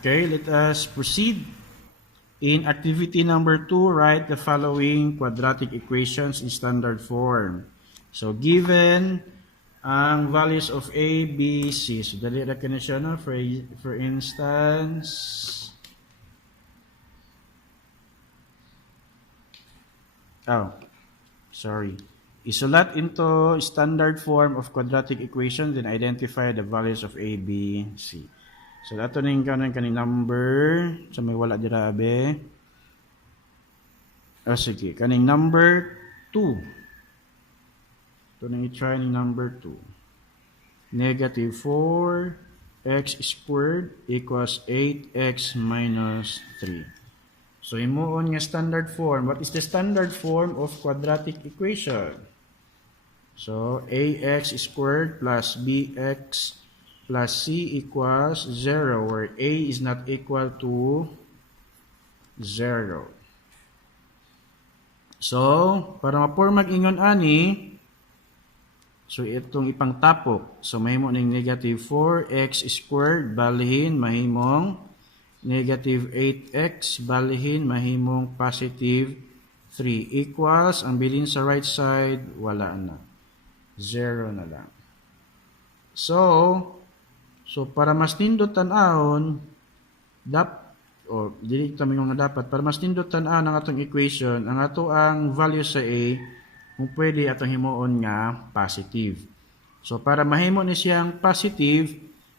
Okay, let us proceed. In activity number 2, write the following quadratic equations in standard form. So, given ang values of A, B, C. So, dali ra na siya, no? For instance, isulat into standard form of quadratic equation, then identify the values of A, B, C. So, dato ning kaning number. So, may wala dira abe. Sige. Kaning number 2. Ito nang i-try ni number 2. Negative 4x squared equals 8x minus 3. So, himuon nga standard form. What is the standard form of quadratic equation? So, ax squared plus bx plus c equals 0, where a is not equal to 0. So, para ma-form mag-ingon ani, so itong ipang tapok. So, mahimo ning negative 4x squared, balihin, mahimong negative 8x, balihin, mahimong positive 3 equals, ang bilin sa right side, wala na. 0 na lang. So para mas nindot tan-ahon, dili kami nga dapat, para mas nindot tan-ahon ang atong equation, ang ato ang value sa A, kung pwede atong himuon nga positive. So para mahimo ni siyang positive,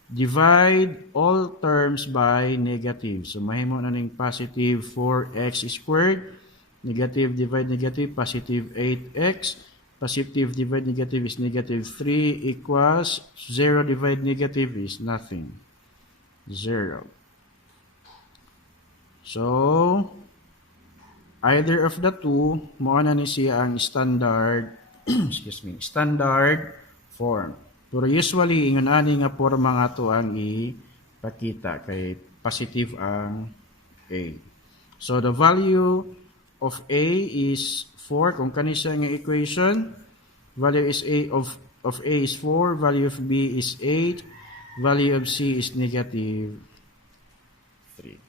divide all terms by negative. So mahimo na ning positive 4x squared, negative divide negative, positive 8x, positive divide negative is negative 3 equals 0 divide negative is nothing. 0. So, either of the two, mo na ni siya ang standard standard form. Pero usually, ingon ani nga forma nga to ang ipakita kay positive ang A. So, the value of A is 4. Kung kani siya nga equation, value is of A is 4, value of B is 8, value of C is negative 3.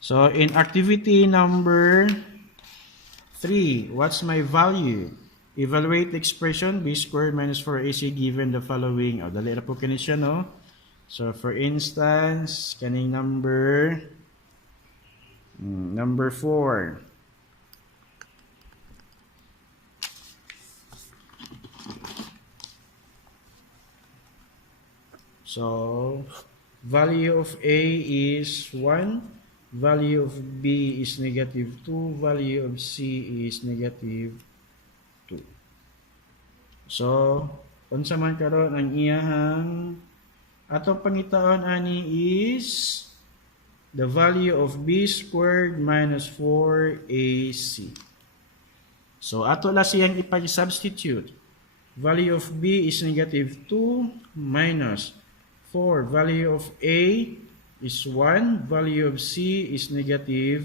So, in activity number 3, what's my value? Evaluate the expression b squared minus 4ac given the following. Dali na po kani siya, no? So, for instance, kaning number 4. So, value of A is 1, value of B is negative 2, value of C is negative 2. So, unsa man karon ang iyahang atong pangitaon ani is the value of B squared minus 4AC. So, ato la siyang ipag-substitute. Value of B is negative 2 minus 4. Value of A is 1. Value of C is negative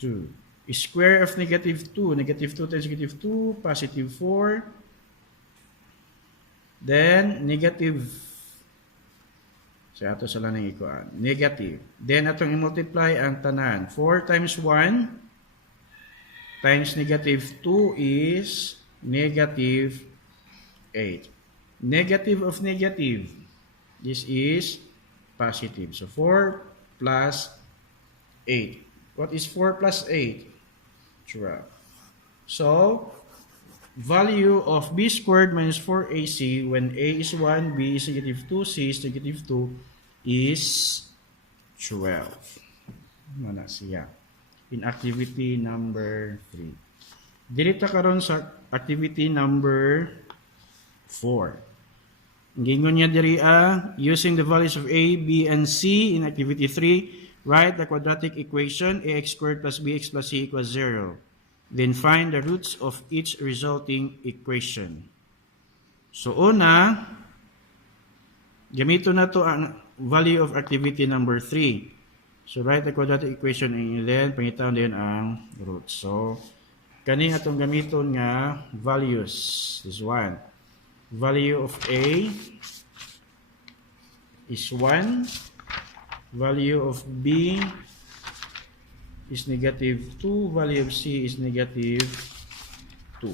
2. Square of negative 2. Negative 2 times negative 2, positive 4. Then, negative. So, ato sa lang ikuan. Negative. Then, atong i-multiply ang tanan. 4 times 1 times negative 2 is negative 8. Negative of negative. This is positive. So, 4 plus 8. What is 4 plus 8? 12. So, value of b squared minus 4ac when a is 1, b is negative 2, c is negative 2 is 12. Mana siya. In activity number 3. Dirita karon sa activity number 4. Gingon niya diri using the values of a, b, and c in activity 3, write the quadratic equation ax squared plus bx plus c equals 0. Then find the roots of each resulting equation. So una, gamito na to ang value of activity number 3. So write the quadratic equation and then pangitaon din ang roots. So kani atong gamiton nga values. This one. Value of A is 1. Value of B is negative 2. Value of C is negative 2.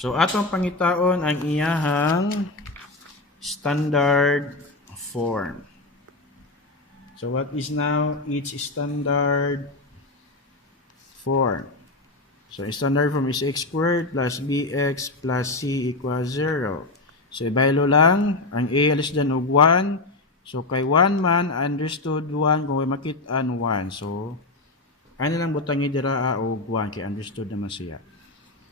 So, atong pangitaon ang iyahang standard form. So, what is now its standard form? So, standard form is x squared plus bx plus c equals 0. So, ibaylo lang, ang a less than og 1. So, kay 1 man, understood 1, kung may makitaan 1. So, ano lang butangi dira og 1, kay understood naman siya.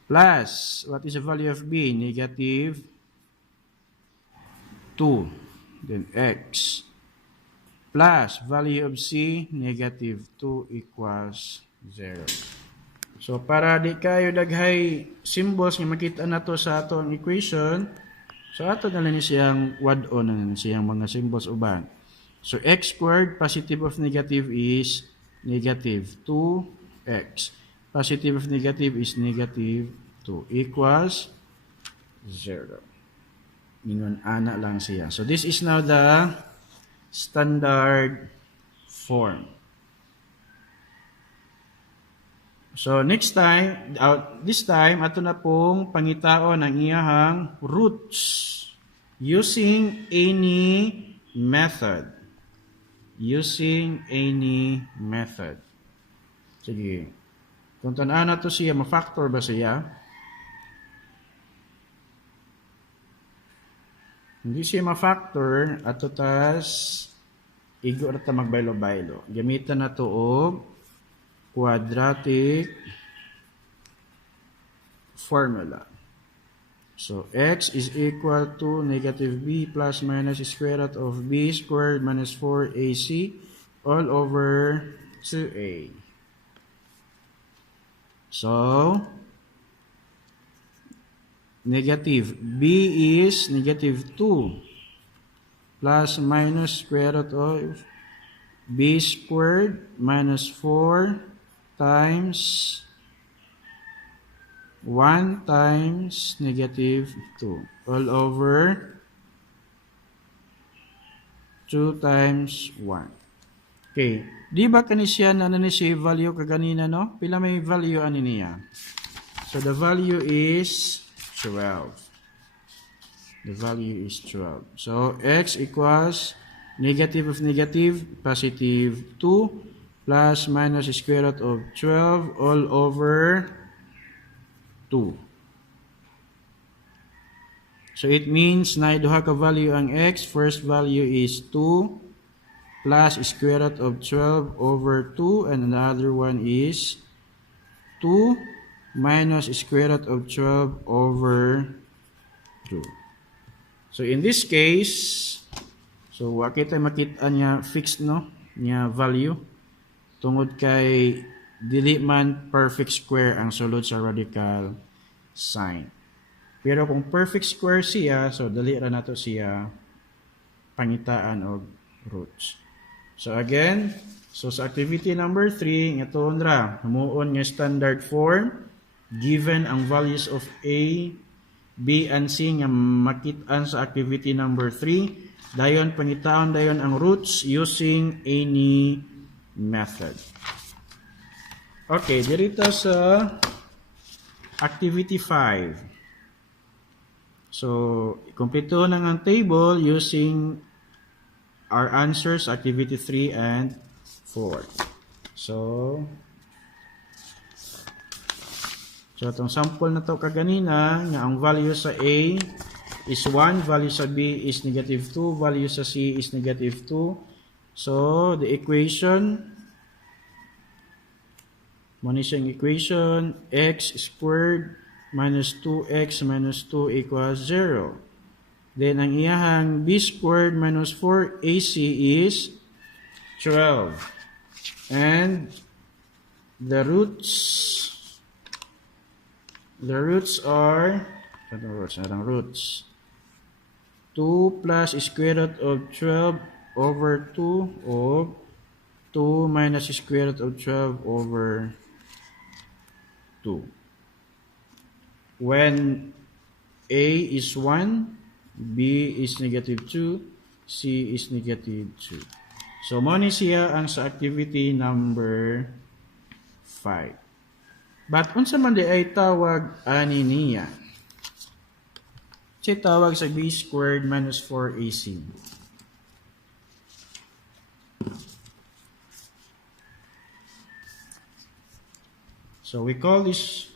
Plus, what is the value of b? Negative 2. Then, x. Plus, value of c, negative 2 equals 0. So, para di kayo daghay symbols nga makita na to sa atong equation, so ato na lang siyang wad-on na siyang mga symbols uban. So, x squared, positive of negative is negative 2x. Positive of negative is negative 2 equals 0. Ingon ana lang siya. So, this is now the standard form. So, next time, this time, ato na pong pangitaon ang iyahang roots using any method. Using any method. Sige. Kung tanaan na to siya, ma-factor ba siya? Hindi siya ma-factor, ato tas igo rata magbaylo-baylo. Gamitan na to og quadratic formula. So, x is equal to negative b plus minus square root of b squared minus 4ac all over 2a. So, negative b is negative 2 plus minus square root of b squared minus 4 times 1 times negative 2 all over 2 times 1. Okay. Di ba kanisya na siya value kaganina, no? Pila may value ani niya? So, the value is 12. The value is 12. So, x equals negative of negative, positive 2, plus minus square root of 12 all over 2. So, it means na duha ka value ang x. First value is 2 plus square root of 12 over 2, and another one is 2 minus square root of 12 over 2. So, in this case, so, wakita makita niya fixed, no? Niya value. Tungod kay dili man perfect square ang sulod sa radical sign. Pero kung perfect square siya, so, dali ra nato siya pangitaan og roots. So, again, so sa activity number 3, nga tuon ra, humuon nga standard form, given ang values of A, B, and C nga makitaan sa activity number 3, dayon pangitaon dayon ang roots using any method. Okay, dirito sa activity 5. So, kumpleto na ang table using our answers, activity 3 and 4. So itong sample na to kaganina, nga ang value sa A is 1, value sa B is negative 2, value sa C is negative 2. So, the equation, muna siyang equation, x squared minus 2x minus 2 equals 0. Then, ang iyahang b squared minus 4ac is 12. And the roots are, roots 2 plus square root of 12 over 2 of 2 minus square root of 12 over 2. When a is 1, B is negative 2, C is negative 2. So, mo ni siya ang sa activity number 5. But, unsa man di ay tawag ani niya? Siya tawag sa b squared minus 4ac. So, we call this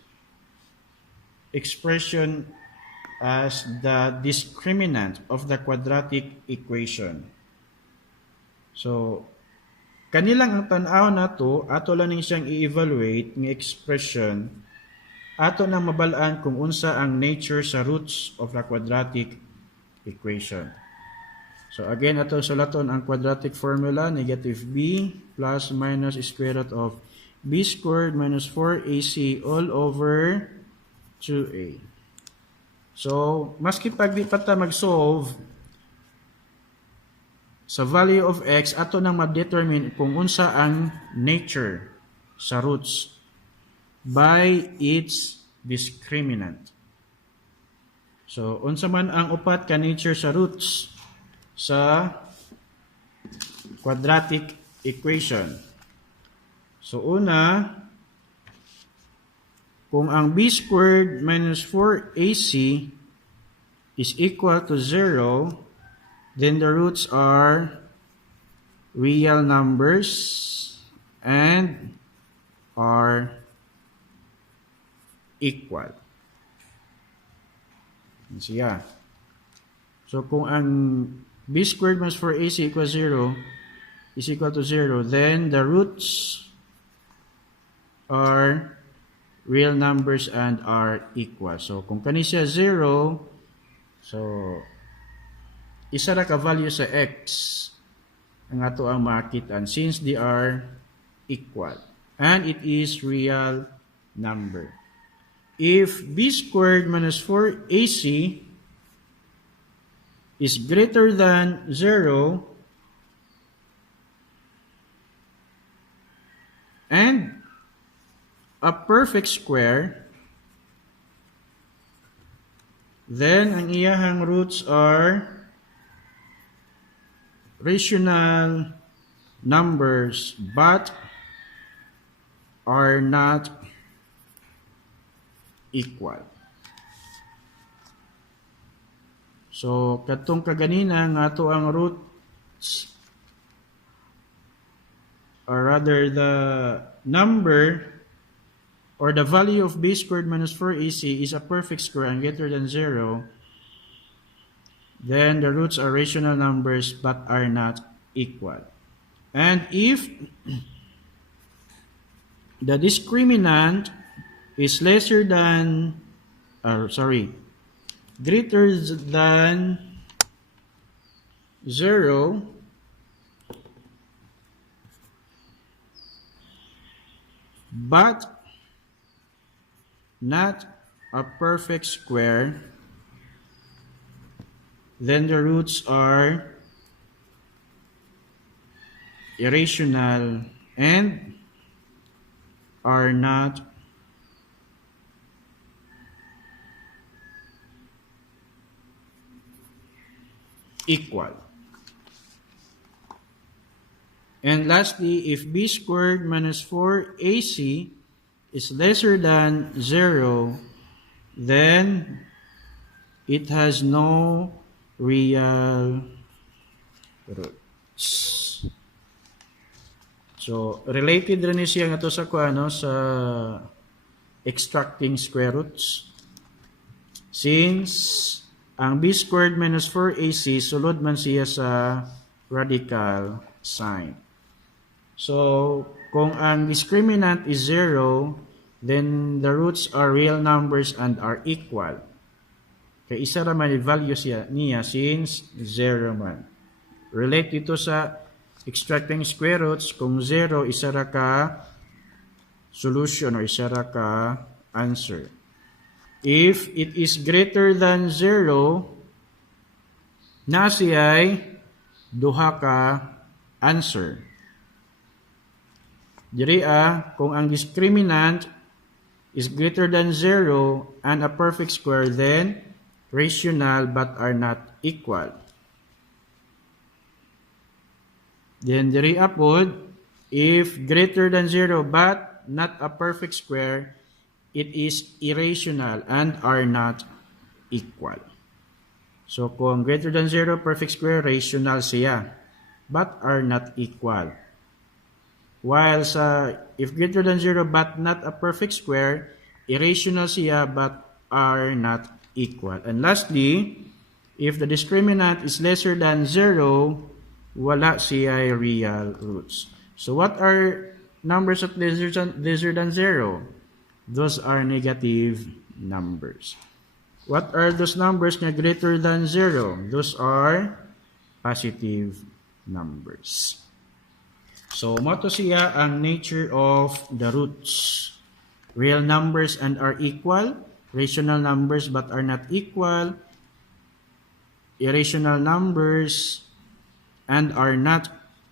expression as the discriminant of the quadratic equation. So, kanilang ang tanaw na to, ato lang siyang i-evaluate ng expression, ato nang mabalaan kung unsa ang nature sa roots of the quadratic equation. So, again, ato sulaton ang quadratic formula, negative b plus minus square root of b squared minus 4ac all over 2a. So, maski pag di pa ta mag-solve sa value of x, ato nang ma-determine kung unsa ang nature sa roots by its discriminant. So, unsa man ang upat ka nature sa roots sa quadratic equation. So, una, kung ang b squared minus 4ac is equal to 0, then the roots are real numbers and are equal. Yan siya. So, kung ang b squared minus 4ac equals 0 is equal to 0, then the roots are real numbers and are equal. So, kung kani siya 0, so, isa ra ka value sa x ang ato ang makitaan since they are equal. And it is real number. If b squared minus 4ac is greater than 0 and a perfect square, then ang iyahang roots are rational numbers but are not equal. So, katong kaganina nga ato ang roots, or rather the number or the value of b squared minus 4ac is a perfect square and greater than 0, then the roots are rational numbers but are not equal. And if the discriminant is lesser than, greater than 0, but not a perfect square, then the roots are irrational and are not equal. And lastly, if b squared minus 4ac is lesser than 0, then it has no real roots. So, related rin siya nga to sa sa extracting square roots. Since ang b squared minus 4ac sulod man siya sa radical sign. So, kung ang discriminant is 0, then the roots are real numbers and are equal. Kaya isa raman i-value niya since 0 man. Relate ito sa extracting square roots. Kung 0, isa ra ka solution or isa ra ka answer. If it is greater than 0, na siya'y duha ka answer. Diri kung ang discriminant is greater than 0 and a perfect square, then rational but are not equal. Then diri apod, if greater than 0 but not a perfect square, it is irrational and are not equal. So kung greater than 0, perfect square, rational siya, but are not equal. While sa if greater than 0 but not a perfect square, irrational siya but are not equal. And lastly, if the discriminant is lesser than 0, wala siya real roots. So what are numbers of lesser than 0? Those are negative numbers. What are those numbers na greater than 0? Those are positive numbers. So, moto siya ang nature of the roots. Real numbers and are equal, rational numbers but are not equal, irrational numbers and are not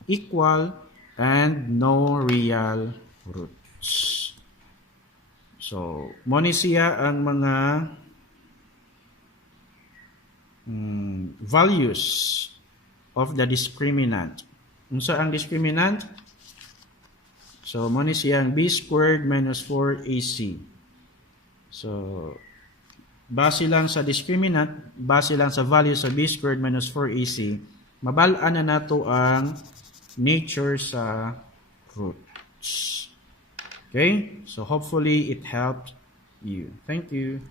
equal, and no real roots. So, moni siya ang mga values of the discriminant. Unsa ang discriminant? So, mo ni siyang b squared minus 4ac. So, base lang sa discriminant, base lang sa value sa b squared minus 4ac, mabalaan na nato ang nature sa roots. Okay? So, hopefully, it helped you. Thank you.